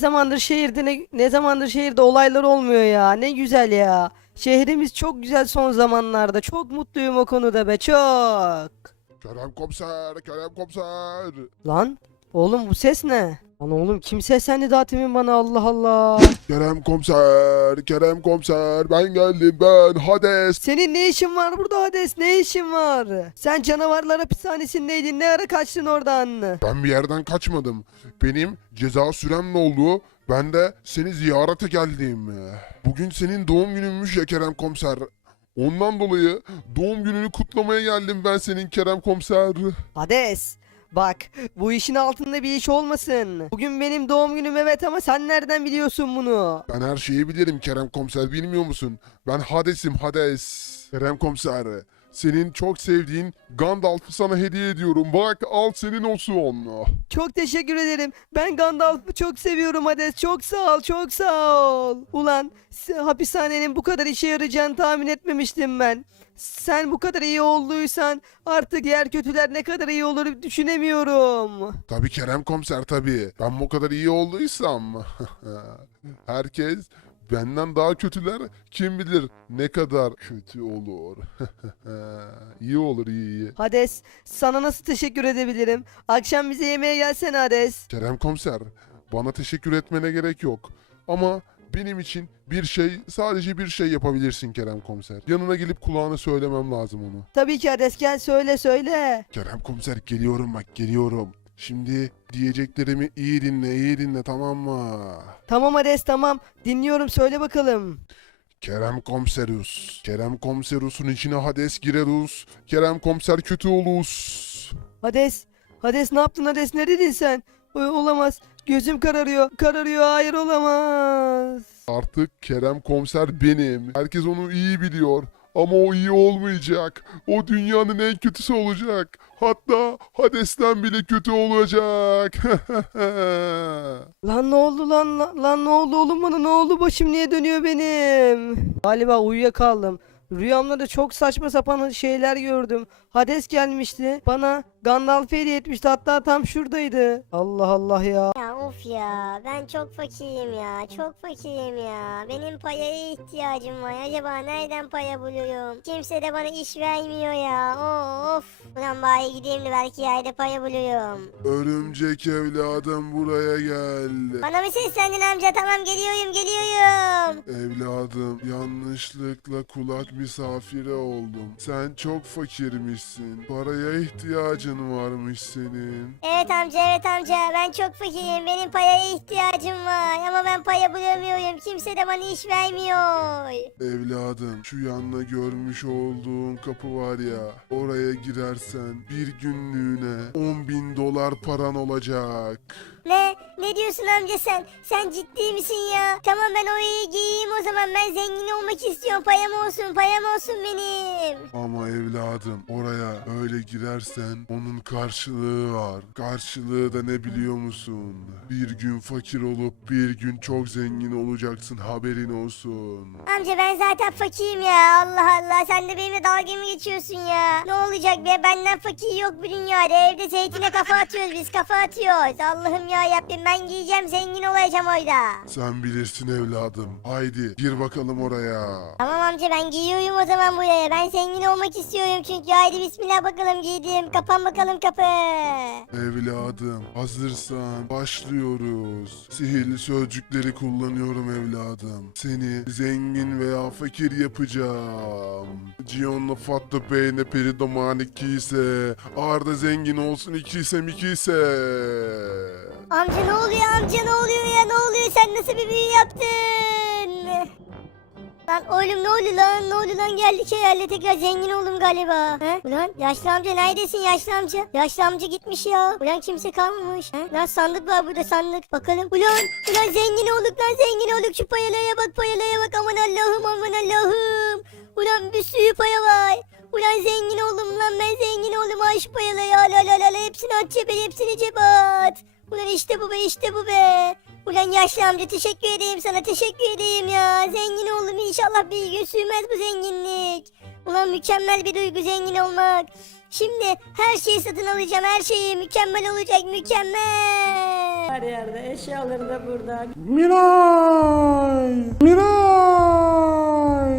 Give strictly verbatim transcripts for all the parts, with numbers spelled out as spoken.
zamandır şehirde ne, ne zamandır şehirde olaylar olmuyor ya. Ne güzel ya. Şehrimiz çok güzel son zamanlarda. Çok mutluyum o konuda be çok. Kerem komiser, Kerem komiser. Lan oğlum bu ses ne? Lan oğlum kim seslendi daha temin bana Allah Allah. Kerem komiser, Kerem komiser. Ben geldim ben Hades. Senin ne işin var burada Hades? Ne işin var? Sen canavarlar hapishanesindeydin. Ne ara kaçtın oradan? Ben bir yerden kaçmadım. Benim ceza sürem ne oldu? Ben de seni ziyarete geldim. Bugün senin doğum gününmüş ya Kerem komiser. Ondan dolayı doğum gününü kutlamaya geldim ben senin Kerem komiser. Hades. Bak bu işin altında bir iş olmasın. Bugün benim doğum günüm evet ama sen nereden biliyorsun bunu? Ben her şeyi bilirim Kerem komiser, bilmiyor musun? Ben Hades'im Hades. Kerem komiser, senin çok sevdiğin Gandalf'ı sana hediye ediyorum. Bak al senin olsun. Çok teşekkür ederim. Ben Gandalf'ı çok seviyorum Hades. Çok sağ ol, çok sağ ol. Ulan s- hapishanenin bu kadar işe yarayacağını tahmin etmemiştim ben. Sen bu kadar iyi olduysan artık diğer kötüler ne kadar iyi olur düşünemiyorum. Tabii Kerem komiser tabii. Ben bu kadar iyi olduysam herkes benden daha kötüler kim bilir ne kadar kötü olur. İyi olur iyi iyi. Hades, sana nasıl teşekkür edebilirim? Akşam bize yemeğe gelsene Hades. Kerem komiser, bana teşekkür etmene gerek yok. Ama benim için bir şey, sadece bir şey yapabilirsin Kerem komiser. Yanına gelip kulağına söylemem lazım onu. Tabii ki Hades gel söyle söyle. Kerem komiser geliyorum bak geliyorum. Şimdi diyeceklerimi iyi dinle iyi dinle, tamam mı? Tamam Hades tamam. Dinliyorum söyle bakalım. Kerem komiserus. Kerem komiserusun içine Hades girerus. Kerem komiser kötü olus. Hades. Hades ne yaptın Hades ne dedin sen? O- olamaz. Gözüm kararıyor. Kararıyor. Hayır olamaz. Artık Kerem komiser benim. Herkes onu iyi biliyor. Ama o iyi olmayacak. O dünyanın en kötüsü olacak. Hatta Hades'ten bile kötü olacak. Lan ne oldu lan? Lan, lan ne oldu oğlum bana? Ne oldu? Başım niye dönüyor benim? Galiba uyuyakaldım. Rüyamda da çok saçma sapan şeyler gördüm. Hades gelmişti. Bana Gandalf hediye etmişti. Hatta tam şuradaydı. Allah Allah ya. Ya of ya, ben çok fakirim ya, çok fakirim ya. Benim paya ihtiyacım var. Acaba nereden paya buluyorum? Kimse de bana iş vermiyor ya. Of. Ulan bari gideyim de belki yerde paya buluyorum. Örümcek evladım buraya gel. Bana mı seslendin amca? Tamam geliyorum, geliyorum. Evladım yanlışlıkla kulak misafiri oldum. Sen çok fakirmişsin. Paraya ihtiyacın varmış senin. Evet amca, evet amca. Ben çok fakirim. Benim paya ihtiyacım var. Ama ben paya bulamıyorum. Kimse de bana iş vermiyor. Evladım şu yanına görmüş olduğun kapı var ya, oraya girersen bir günlüğüne on bin dolar paran olacak. Ne? Ne diyorsun amca sen? Sen ciddi misin ya? Tamam ben oraya giyeyim o zaman. Ben zengin olmak istiyorum. Payam olsun, payam olsun benim. Ama evladım oraya öyle girersen onun karşılığı var. Karşılığı da ne biliyor musun? Bir gün fakir olup bir gün çok zengin olacaksın, haberin olsun. Amca ben zaten fakirim ya. Allah Allah. Sen de benimle dalga mı geçiyorsun ya? Ne olacak be? Benden fakir yok bu dünyada. Evde zeytine kafa atıyoruz biz. Kafa atıyoruz. Allah'ım ya Rabbim, ben giyeceğim, zengin olacağım orada. Sen bilirsin evladım. Haydi gir bakalım oraya. Tamam amca ben giyiyorum o zaman buraya. Ben zengin olmak istiyorum çünkü. Haydi bismillah bakalım, giydim. Kapan bakalım kapı. Evladım hazırsan başlıyoruz. Sihirli sözcükleri kullanıyorum evladım. Seni zengin veya fakir yapacağım. Gion'la Fatlı Bey'le Peridomani ise Arda zengin olsun ikiyse mikiyse. Amca ne oluyor amca, ne oluyor ya, ne oluyor, sen nasıl bir büyü yaptın? Lan oğlum ne oldu lan, ne oldu lan, geldik herhalde tekrar zengin oldum galiba. He? Ulan yaşlı amca neredesin yaşlı amca? Yaşlı amca gitmiş ya. Ulan kimse kalmamış. He? Lan sandık var burada, sandık. Bakalım. Ulan, ulan zengin olduk lan, zengin olduk. Şu payalara bak, payalara bak, aman Allah'ım, aman Allah'ım. Ulan bir sürü paya var. Ulan zengin oldum lan, ben zengin oldum. Ay şu payaları al al al al, hepsini at cebe, hepsini cebe at. Ulan işte bu be, işte bu be. Ulan yaşlı amca teşekkür edeyim sana, teşekkür edeyim ya. Zengin oldum, inşallah bir gün sürmez bu zenginlik. Ulan mükemmel bir duygu zengin olmak. Şimdi her şeyi satın alacağım, her şeyi mükemmel olacak, mükemmel. Her yerde eşyaları da burada. Miray! Miray!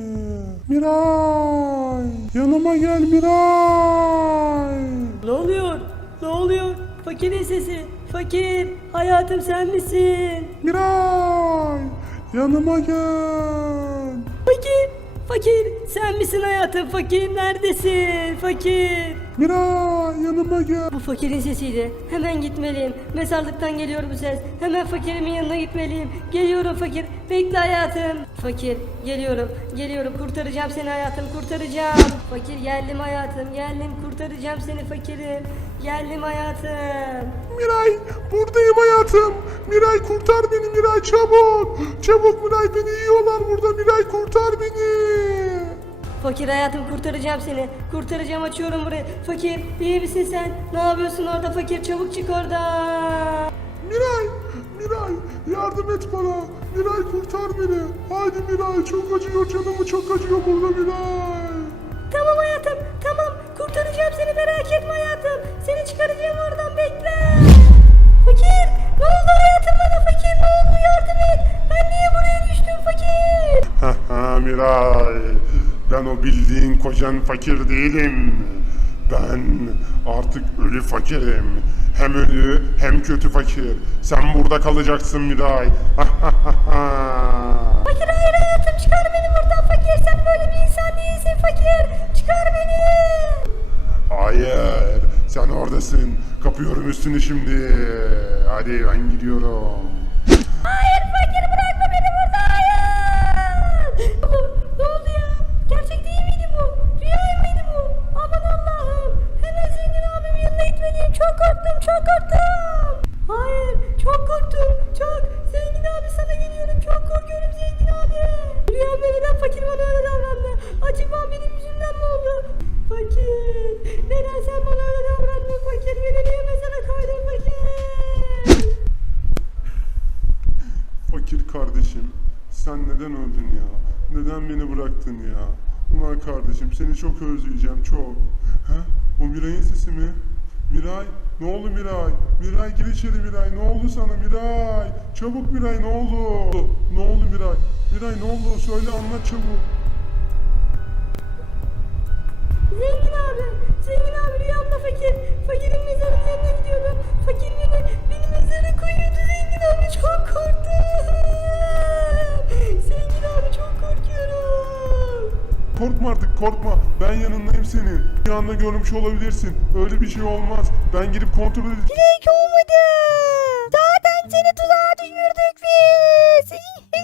Miray! Yanıma gel Miray! Ne oluyor? Ne oluyor? Fakirin sesi. Fakir, hayatım sen misin? Miray! Yanıma gel! Fakir, fakir sen misin hayatım? Fakir neredesin? Fakir. Miray yanıma gel! Bu fakirin sesiydi. Hemen gitmeliyim. Mezarlıktan geliyor bu ses. Hemen fakirimin yanına gitmeliyim. Geliyorum fakir. Bekle hayatım. Fakir geliyorum. Geliyorum. Kurtaracağım seni hayatım. Kurtaracağım. Fakir geldim hayatım. Geldim. Kurtaracağım seni fakirim. Geldim hayatım. Miray buradayım hayatım! Miray kurtar beni Miray çabuk! Çabuk Miray beni yiyorlar burada Miray kurtar beni! Fakir hayatım kurtaracağım seni. Kurtaracağım açıyorum burayı. Fakir iyi misin sen? Ne yapıyorsun orada fakir? Çabuk çık oradan. Miray! Miray yardım et bana! Miray kurtar beni! Haydi Miray çok acıyor canımı çok acıyor burada Miray! Tamam hayatım tamam. Kurtaracağım seni merak etme hayatım. Seni çıkaracağım oradan bekle. Fakir ne oldu hayatım bana fakir ne oldu yardım et. Ben niye buraya düştüm fakir? Haha Miray! Ben o bildiğin kocan fakir değilim. Ben artık ölü fakirim. Hem ölü hem kötü fakir. Sen burada kalacaksın Miray. Fakir hayır hayatım çıkar beni buradan fakir. Sen böyle bir insan değilsin fakir. Çıkar beni. Hayır, sen oradasın. Kapıyorum üstünü şimdi. Hadi ben gidiyorum. Hayır fakir bırakma beni burada hayır. Ne oldu ya? Gerçek değil miydi bu? Rüya mıydı bu? Aman Allah'ım. Hemen zengin abimin yanına gitmeliyim. Çok korktum çok korktum. Hayır çok korktum çok. Zengin abi sana geliyorum. Çok korkuyorum zengin abi. Rüyamda neden fakir bana öyle davrandı? Acaba benim yüzümden mi oldu? Fakir. Neden sen bana öyle davrandın fakir? Beni niye mezara koydun fakir? Fakir kardeşim, sen neden öldün ya? Neden beni bıraktın ya? Ulan kardeşim seni çok özleyeceğim çok. Ha? O Miray'ın sesi mi? Miray, ne oldu Miray? Miray gir içeri Miray, ne oldu sana Miray? Çabuk Miray ne oldu? Ne oldu Miray? Miray ne oldu? Söyle anlat çabuk. Zengin abi, zengin abi rüyamda fakir. Fakirin mezarının yanına gidiyordum. Fakir beni, beni mezara koyuyordu zengin abi. Çok korktum. Zengin abi çok korkuyorum. Korkma artık korkma. Ben yanındayım senin. Bir anda görmüş olabilirsin. Öyle bir şey olmaz. Ben girip kontrol edeceğim. Dilek olmadı. Zaten seni tuzağa düşürdük biz.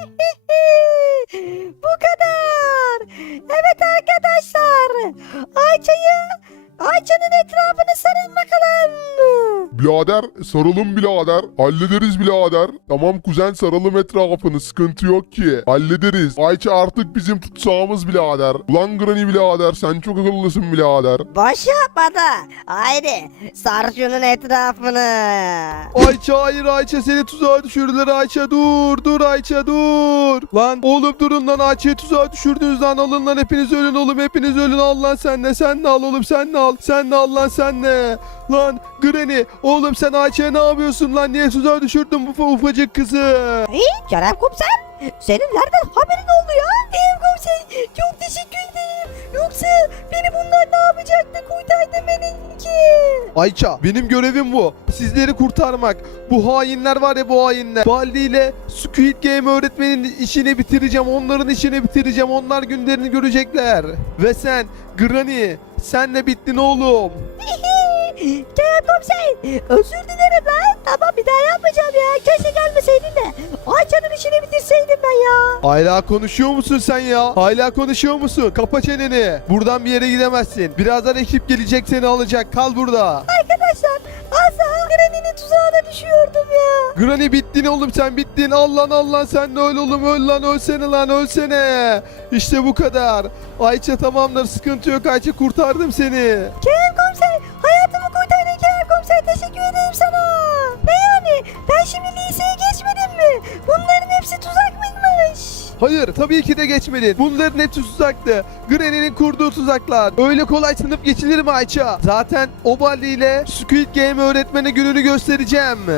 Bu kadar. Evet arkadaşlar. Ayça'yı, Ayça'nın etrafını sarın bakalım. Birader sarılın birader. Hallederiz birader. Tamam kuzen saralım etrafını sıkıntı yok ki. Hallederiz. Ayça artık bizim tutsağımız birader. Ulan Granny birader sen çok akıllısın birader. Boş yapma da. Haydi sar şunun etrafını. Ayça hayır Ayça seni tuzağa düşürdüler Ayça dur dur Ayça dur. Lan oğlum durun lan Ayça'yı tuzağa düşürdünüz lan alın lan hepiniz ölün oğlum hepiniz ölün al lan sen de sen de al oğlum sen de al sen de al lan sen de. Lan Granny oğlum sen Ayça'ya ne yapıyorsun lan niye tuzağa düşürdün bu ufacık kızı? Hey Kerem Komiser. Senin nereden haberin oldu ya? Kerem Komiser çok teşekkür ederim. Yoksa beni bunlar ne yapacaktı? Kurtardın beni ki. Ayça benim görevim bu. Sizleri kurtarmak. Bu hainler var ya bu hainler. Baldi ile Squid Game öğretmenin işini bitireceğim. Onların işini bitireceğim. Onlar günlerini görecekler. Ve sen Granny senle bittin oğlum. Kerem Komiser özür dilerim lan. Tamam bir daha yapmayacağım ya. Keşke gelmeseydin de. Ayça'nın işini bitirseydim ben ya. Hala konuşuyor musun sen ya? Hala konuşuyor musun? Kapa çeneni. Buradan bir yere gidemezsin. Birazdan ekip gelecek seni alacak. Kal burada. Arkadaşlar az daha Granny'nin tuzağına düşüyordum ya. Granny bittin oğlum sen bittin. Al lan al lan sen de öl oğlum öl lan ölsene lan ölsene. İşte bu kadar. Ayça tamamdır sıkıntı yok Ayça kurtardım seni. Kerem Komiser hayatımı kurtardın Kerem Komiser. Teşekkür ederim sana. Ne yani? Ben şimdi liseye geçmedim mi? Bunların hepsi tuzak mıymış? Hayır tabii ki de geçmedin. Bunların hepsi tuzaktı. Granny'nin kurduğu tuzaklar. Öyle kolay sınıf geçilir mi Ayça? Zaten o Baldi ile Squid Game öğretmeni gününü göstereceğim.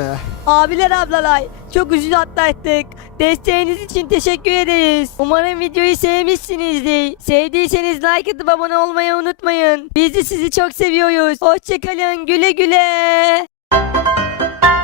Abiler ablalar çok ucuz atlattık. Desteğiniz için teşekkür ederiz. Umarım videoyu sevmişsinizdir. Sevdiyseniz like atıp abone olmayı unutmayın. Biz de sizi çok seviyoruz. Hoşçakalın, güle güle.